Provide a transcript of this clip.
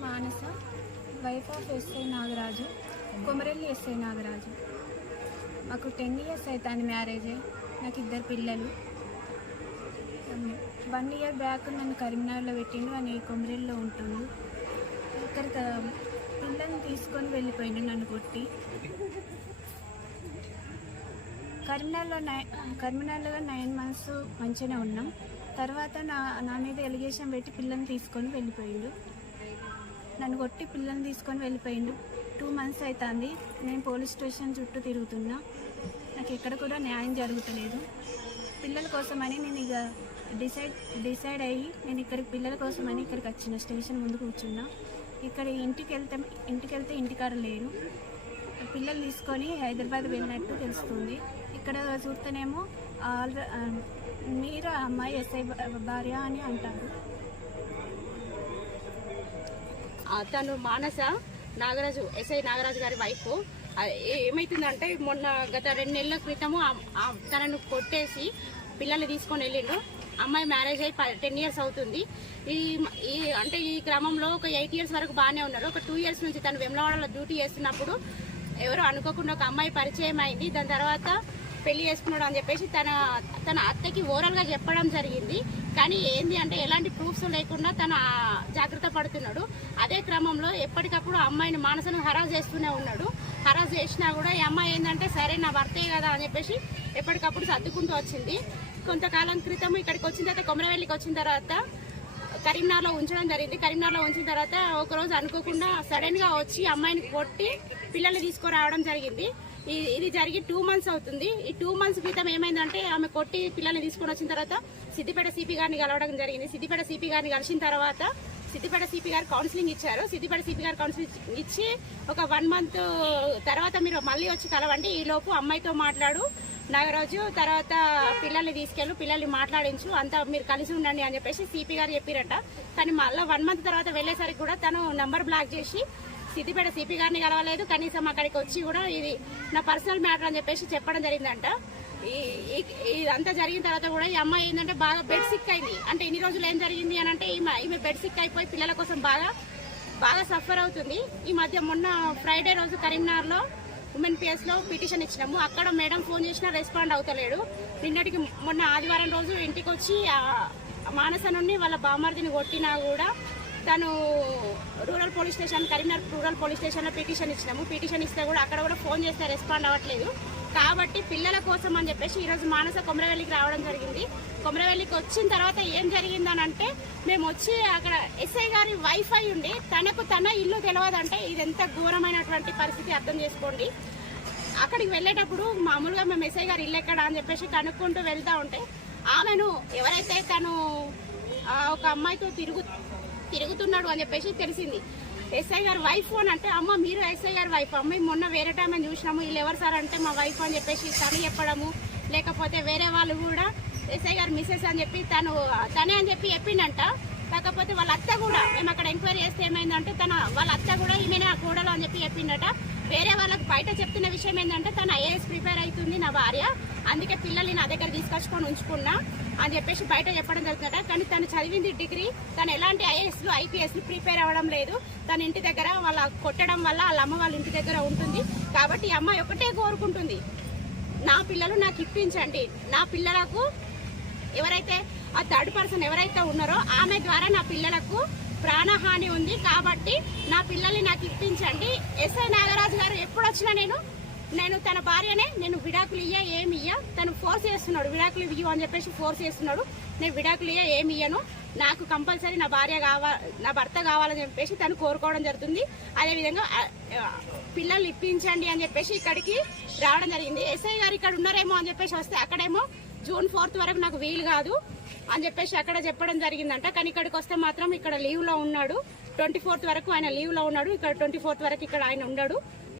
Manasa, wife of SI Nagaraju, Komuravelli SI Nagaraju. మాకు 10 years అవుతుంది marriage అయ్యి. నాకు 2 పిల్లలు. 1 year బ్యాక్ నన్ను కరీంనగర్లో పెట్టిండు, అని కొమరెల్లిలో ఉంటుండు. ఇక్కడ పిల్లల్ని తీసుకొని వెళ్ళిపోయిండు నన్ను కొట్టి. కరీంనగర్లో 9 months మంచిగానే ఉన్నాం. తర్వాత నా మీద ఎలిగేషన్ పెట్టి పిల్లల్ని తీసుకొని వెళ్ళిపోయిండు. నన్ను కొట్టి పిల్లల్ని తీసుకొని వెళ్ళిపోయిండు. 2 months అవుతుంది. నేను పోలీస్ స్టేషన్ చుట్టూ తిరుగుతున్నా. నాకు ఎక్కడ కూడా న్యాయం జరుగుతలేదు. పిల్లల కోసమని నేను ఇక డిసైడ్ అయ్యి నేను ఇక్కడికి పిల్లల కోసమని ఇక్కడికి వచ్చిన. స్టేషన్ ముందు కూర్చున్నా. ఇక్కడ ఇంటికి వెళ్తే ఇంటికాడ లేరు. పిల్లలు తీసుకొని హైదరాబాద్ వెళ్ళినట్టు తెలుస్తుంది. ఇక్కడ చూస్తేనేమో మీరు అమ్మాయి ఎస్ఐ భార్య అని అంటారు. తను మానస నాగరాజు, ఎస్ఐ నాగరాజు గారి వైఫ్. ఏమైతుందంటే మొన్న గత 2 నెలల క్రితము తనను కొట్టేసి పిల్లల్ని తీసుకొని వెళ్ళిండు. అమ్మాయి మ్యారేజ్ అయ్యి 10 years అవుతుంది. అంటే ఈ క్రమంలో ఒక 8 years వరకు బాగానే ఉన్నారు. ఒక 2 years నుంచి తను వెమ్లవాడలో డ్యూటీ చేస్తున్నప్పుడు ఎవరో అనుకోకుండా ఒక అమ్మాయి పరిచయం అయింది. దాని తర్వాత పెళ్లి చేసుకున్నాడు అని చెప్పేసి తన అత్తకి ఓవరాల్గా చెప్పడం జరిగింది. కానీ ఏంది అంటే ఎలాంటి ప్రూఫ్స్ లేకుండా తను జాగ్రత్త పడుతున్నాడు. అదే క్రమంలో ఎప్పటికప్పుడు అమ్మాయిని మానసను హరాస్ చేస్తూనే ఉన్నాడు. హరాస్ చేసినా కూడా ఈ అమ్మాయి ఏంటంటే సరే నా భర్తే కదా అని చెప్పేసి ఎప్పటికప్పుడు సర్దుకుంటూ వచ్చింది. కొంతకాలం క్రితం ఇక్కడికి వచ్చిన తర్వాత, కొమరవెల్లికి వచ్చిన తర్వాత కరీంనగర్లో ఉంచడం జరిగింది. కరీంనగర్లో ఉంచిన తర్వాత ఒకరోజు అనుకోకుండా సడన్ గా వచ్చి అమ్మాయిని కొట్టి పిల్లల్ని తీసుకురావడం జరిగింది. ఇది జరిగి 2 months అవుతుంది. ఈ 2 months క్రితం ఏమైందంటే ఆమె కొట్టి పిల్లల్ని తీసుకుని వచ్చిన తర్వాత సిద్దిపేట సిపి గారిని కలవడం జరిగింది. సిద్దిపేట సిపి గారిని కలిసిన తర్వాత సిద్దిపేట సిపి గారు కౌన్సిలింగ్ ఇచ్చారు. సిద్దిపేట సిపి గారు కౌన్సిలింగ్ ఇచ్చి ఒక 1 month తర్వాత మీరు మళ్ళీ వచ్చి కలవండి, ఈ లోపు అమ్మాయితో మాట్లాడు నాగరాజు, తర్వాత పిల్లల్ని తీసుకెళ్ళు, పిల్లల్ని మాట్లాడించు, అంతా మీరు కలిసి ఉండండి అని చెప్పేసి సిపి గారు చెప్పారట. కానీ మళ్ళీ 1 month తర్వాత వెళ్లేసరికి కూడా తను నంబర్ బ్లాక్ చేసి సిద్దిపేట సిపి గారిని కలవలేదు. కనీసం అక్కడికి వచ్చి కూడా ఇది నా పర్సనల్ మ్యాటర్ అని చెప్పేసి చెప్పడం జరిగిందంట. ఇదంతా జరిగిన తర్వాత కూడా ఈ అమ్మాయి ఏంటంటే బాగా బెడ్ సిక్ అయింది. అంటే ఇన్ని రోజులు ఏం జరిగింది అని అంటే ఈమె బెడ్ సిక్ అయిపోయి పిల్లల కోసం బాగా సఫర్ అవుతుంది. ఈ మధ్య మొన్న ఫ్రైడే రోజు కరీంనగర్లో ఉమెన్ పిఎస్ లో పిటిషన్ ఇచ్చినాము. అక్కడ మేడం ఫోన్ చేసినా రెస్పాండ్ అవుతలేడు. నిన్నటికి మొన్న ఆదివారం రోజు ఇంటికి వచ్చి మానస నుండి వాళ్ళ బామర్దిని కొట్టినా కూడా తను rural police station, Karimnagar rural police స్టేషన్లో పిటిషన్ ఇచ్చినాము. పిటిషన్ ఇస్తే కూడా అక్కడ కూడా ఫోన్ చేస్తే రెస్పాండ్ అవ్వట్లేదు. కాబట్టి పిల్లల కోసం అని చెప్పేసి ఈరోజు మానస కొమరవెల్లికి రావడం జరిగింది. కొమరవెల్లికి వచ్చిన తర్వాత ఏం జరిగిందని అంటే మేము వచ్చి అక్కడ ఎస్ఐ గారి వైఫ్ అయి ఉండి తన ఇల్లు తెలియదంటే ఇది ఎంత ఘోరమైనటువంటి పరిస్థితి అర్థం చేసుకోండి. అక్కడికి వెళ్ళేటప్పుడు మామూలుగా మేము ఎస్ఐ గారి ఇల్లు ఎక్కడ అని చెప్పేసి కనుక్కుంటూ వెళ్తా ఉంటే ఆమెను ఎవరైతే తను ఒక అమ్మాయితో తిరుగుతున్నాడు అని చెప్పేసి తెలిసింది. ఎస్ఐ గారి వైఫ్ అని అంటే అమ్మ మీరు ఎస్ఐ గారి వైఫ్, అమ్మ మొన్న వేరే టైం అని చూసినాము, వీళ్ళు ఎవరు సార్ అంటే మా వైఫ్ అని చెప్పేసి తను చెప్పడము, లేకపోతే వేరే వాళ్ళు కూడా ఎస్ఐ గారు మిస్సెస్ అని చెప్పి తనే అని చెప్పి చెప్పిండంట. కాకపోతే వాళ్ళ అత్త కూడా మేము అక్కడ ఎంక్వైరీ చేస్తే ఏమైందంటే వాళ్ళ అత్త కూడా ఈమెనే ఆ కూడలు అని చెప్పి చెప్పిండట. వేరే వాళ్ళకి బయట చెప్తున్న విషయం ఏంటంటే తను ఐఏఎస్ ప్రిపేర్ అవుతుంది నా భార్య, అందుకే పిల్లల్ని నా దగ్గర తీసుకొచ్చుకొని ఉంచుకున్నా అని చెప్పేసి బయట చెప్పడం జరుగుతుందట. కానీ తను చదివింది డిగ్రీ, తను ఎలాంటి ఐఏఎస్లు ఐపీఎస్లు ప్రిపేర్ అవ్వడం లేదు. తన ఇంటి దగ్గర వాళ్ళ కొట్టడం వల్ల వాళ్ళ అమ్మ వాళ్ళ ఇంటి దగ్గర ఉంటుంది. కాబట్టి ఈ అమ్మాయి ఒకటే కోరుకుంటుంది, నా పిల్లలు నాకు ఇప్పించండి, నా పిల్లలకు ఎవరైతే ఆ థర్డ్ పర్సన్ ఎవరైతే ఉన్నారో ఆమె ద్వారా నా పిల్లలకు ప్రాణహాని ఉంది, కాబట్టి నా పిల్లల్ని నాకు ఇప్పించండి. ఎస్ఐ నాగరాజు గారు ఎప్పుడు వచ్చినా నేను తన భార్యనే, నేను విడాకులు ఏమి ఇయ్య, తను ఫోర్స్ చేస్తున్నాడు, విడాకులు ఇవ్వు అని చెప్పేసి ఫోర్స్ చేస్తున్నాడు. నేను విడాకులు ఏమి ఇయ్యను, నాకు కంపల్సరీ నా భర్త కావాలని చెప్పేసి తను కోరుకోవడం జరుగుతుంది. అదేవిధంగా పిల్లల్ని ఇప్పించండి అని చెప్పేసి ఇక్కడికి రావడం జరిగింది. ఎస్ఐ గారు ఇక్కడ ఉన్నారేమో అని చెప్పేసి వస్తే అక్కడేమో June 4th వరకు నాకు వీలు కాదు అని చెప్పేసి అక్కడ చెప్పడం జరిగిందంట. కానీ ఇక్కడికి వస్తే మాత్రం ఇక్కడ లీవ్ లో ఉన్నాడు. 24th వరకు ఆయన లీవ్ లో ఉన్నాడు. ఇక్కడ 24th వరకు ఇక్కడ ఆయన ఉన్నాడు.